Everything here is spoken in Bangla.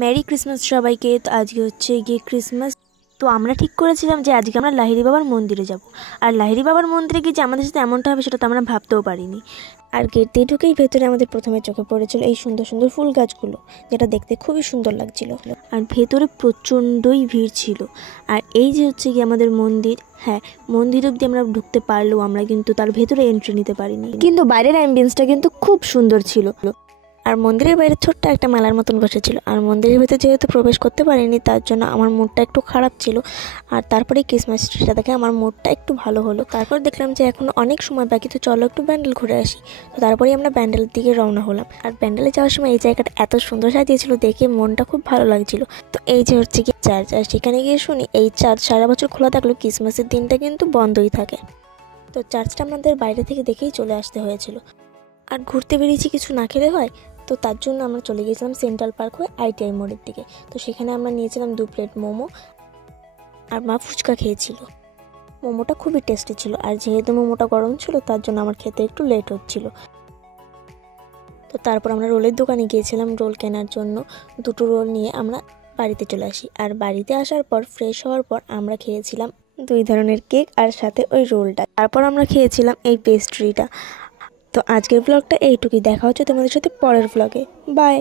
মেরি ক্রিসমাস সবাইকে। তো আজকে হচ্ছে গিয়ে ক্রিসমাস। তো আমরা ঠিক করেছিলাম যে আজকে আমরা লাহিড়ী বাবার মন্দিরে যাব। আর লাহিড়ী বাবার মন্দিরে গিয়ে যে আমাদের সাথে এমনটা হবে সেটা তো আমরা ভাবতেও পারিনি। আর গেট দিয়ে ঢুকেই ভেতরে আমাদের প্রথমে চোখে পড়েছিল এই সুন্দর সুন্দর ফুল গাছগুলো, যেটা দেখতে খুবই সুন্দর লাগছিল। আর ভেতরে প্রচণ্ডই ভিড় ছিল। আর এই যে হচ্ছে গিয়ে আমাদের মন্দির, হ্যাঁ মন্দির অব্দি আমরা ঢুকতে পারলেও আমরা কিন্তু তার ভেতরে এন্ট্রি নিতে পারিনি, কিন্তু বাইরের অ্যাম্বিয়েন্সটা কিন্তু খুব সুন্দর ছিল। আর মন্দিরের বাইরে ছোট্ট একটা মেলার মতন বসেছিল। আর মন্দিরের ভেতরে যেহেতু প্রবেশ করতে পারিনি তার জন্য আমার মুডটা একটু খারাপ ছিল। আর তারপরে ক্রিসমাস ট্রিটা দেখে আমার মুডটা একটু ভালো হলো। তারপর দেখলাম যে এখন অনেক সময় বাকি, তো চলো একটু ব্যান্ডেল ঘুরে আসি। তো তারপরেই আমরা ব্যান্ডেলের দিকে রওনা হলাম। আর ব্যান্ডেলে যাওয়ার সময় এই জায়গাটা এত সুন্দর সাজিয়েছিল, দেখে মনটা খুব ভালো লাগছিল। তো এই যে হচ্ছে কি চার্চ, আর সেখানে গিয়ে শুনি এই চার্চ সারা বছর খোলা থাকলেও ক্রিসমাসের দিনটা কিন্তু বন্ধই থাকে। তো চার্চটা আমাদের বাইরে থেকে দেখেই চলে আসতে হয়েছিল। আর ঘুরতে বেরিয়েছি কিছু না খেলে হয়, তো তার জন্য আমরা চলে গিয়েছিলাম সেন্ট্রাল পার্ক হয়ে ITI মোড়ের দিকে। তো সেখানে আমরা নিয়েছিলাম 2 প্লেট মোমো, আর মা ফুচকা খেয়েছিল। মোমোটা খুবই টেস্টি ছিল, আর যেহেতু মোমোটা গরম ছিল তার জন্য আমার খেতে একটু লেট হচ্ছিল। তো তারপর আমরা রোলের দোকানে গিয়েছিলাম রোল কেনার জন্য। 2টো রোল নিয়ে আমরা বাড়িতে চলে আসি। আর বাড়িতে আসার পর ফ্রেশ হওয়ার পর আমরা খেয়েছিলাম 2 ধরনের কেক আর সাথে ওই রোলটা। তারপর আমরা খেয়েছিলাম এই পেস্ট্রিটা। তো আজকের ব্লগটা এইটুকুই। দেখা হচ্ছে তোমাদের সাথে পরের ব্লগে। বাই।